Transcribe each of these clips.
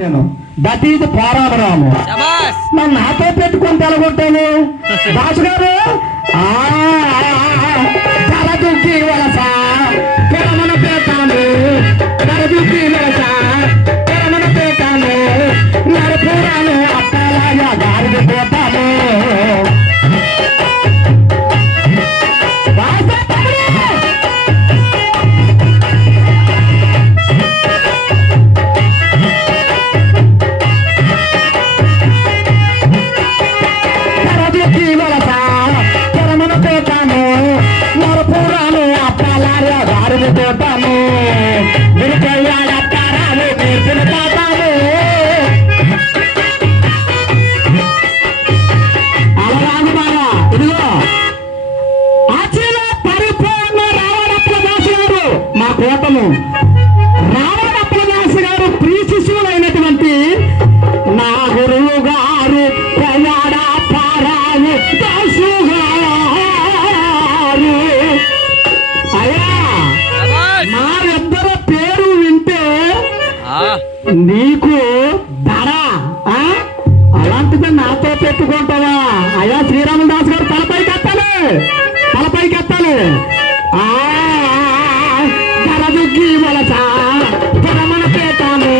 That is పోరాబరాము. నన్ను నాతో పెట్టుకుని తెలగొట్టాను దాసు గారు. తలదుక్కి వలస తెరమన పేటాను, తలదుక్కి వలస తెరమన పేటాను, నరపురాను అప్పలాగా దారికి పోతాను. పోతాను విరికయ్యాడతారాలు నేర్పిన పోతాను. అలరాను బాగా ఇదిగో ఆచరణ పరిపూర్ణ రావణప్పల దాసు గారు మా కోటము. రావణప్పల దాసు గారు ప్రియ శిశువులైనటువంటి నా గురువు గారు ప్రయాణ పారావు దాసు గారు. అయ్యా నా ఇద్దరు పేరు వింటే నీకు దడ, అలాంటిది నాతో పెట్టుకుంటావా? అయ్యా శ్రీరామదాస్ గారు తలపైకి ఎత్తాలి, తలపైకి ఎత్తాలి. దరదుగ్గి వలస తెరమన పేటాను,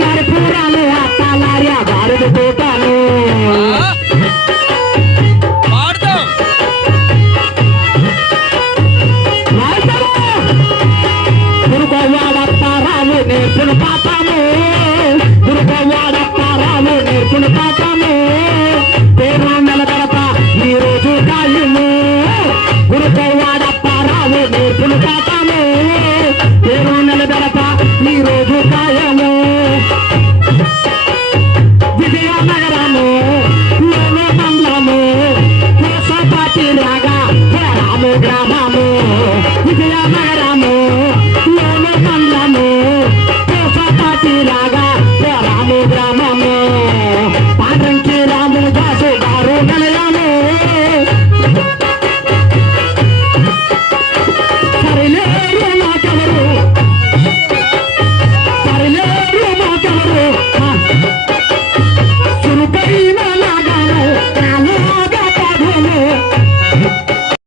నరపురాలు అత్తాలార్య గాడిద పోతాను. గురుగోవాడత్తారాలు నేర్పున పాతాము, గురుగోవాడత్తారాలు నేర్పున పాతాము. పేరు నెలగడప ఈ రోజు కాయము, గురుగోవాడత్తారాలు నేర్పున పాతాము. పేరు నెలగడప ఈ రోజు కాయము. విజయనగరము లోను మండలము కోసపాటి లాగా రాము గ్రామము. విజయనగరము